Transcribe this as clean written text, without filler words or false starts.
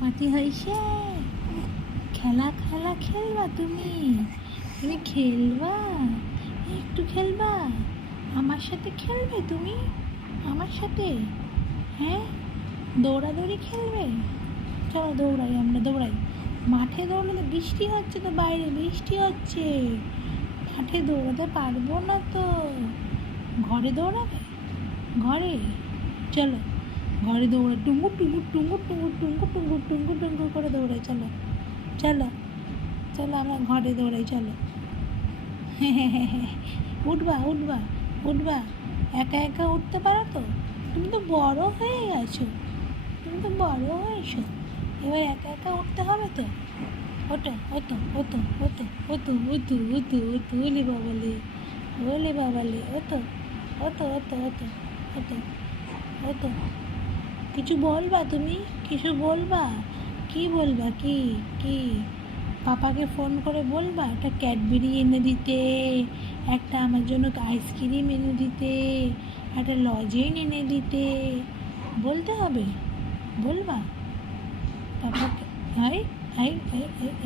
মাটি হয়েছে? খেলা খেলা খেলবা তুমি? তুমি খেলবা? একটু খেলবা? আমার সাথে খেলবে তুমি? আমার সাথে? হ্যাঁ, দৌড়াদৌড়ি খেলবে? চলো দৌড়াই, আমরা দৌড়াই। মাঠে দৌড়ালে বৃষ্টি হচ্ছে তো, বাইরে বৃষ্টি হচ্ছে, মাঠে দৌড়াতে পারবো না তো। ঘরে দৌড়াবে? ঘরে? চলো ঘরে দৌড়াই, টুঙ্গু টুঙ্গু টুঙ্গু টুঙ্গু টুঙ্গু টুঙ্গু টুঙ্গু টুঙ্গু করে দৌড়াই। চলো চলো চলো, আমরা ঘরে দৌড়াই, চলো। উঠবা উঠবা উঠবা? একা একা উঠতে পারো তো? তুমি তো বড় হয়ে গেছো, তুমি তো বড় হয়েছো, এবার একা একা উঠতে হবে তো। ওটো ওতো ওতো ওতো ওতো ওতু ওতু ওতু, ওলে বাবালে, ওলে বাবালে, ওতো ওতো ওতো ওতো ওতো ওতো। কিছু বলবা তুমি? কিছু বলবা? কি বলবা? কি কি পাপাকে ফোন করে বলবা একটা ক্যাডবেরি এনে দিতে, একটা আমার জন্য আইসক্রিম এনে দিতে, একটা লজেন এনে দিতে? বলতে হবে? বলবা পাপাকে? High high high high.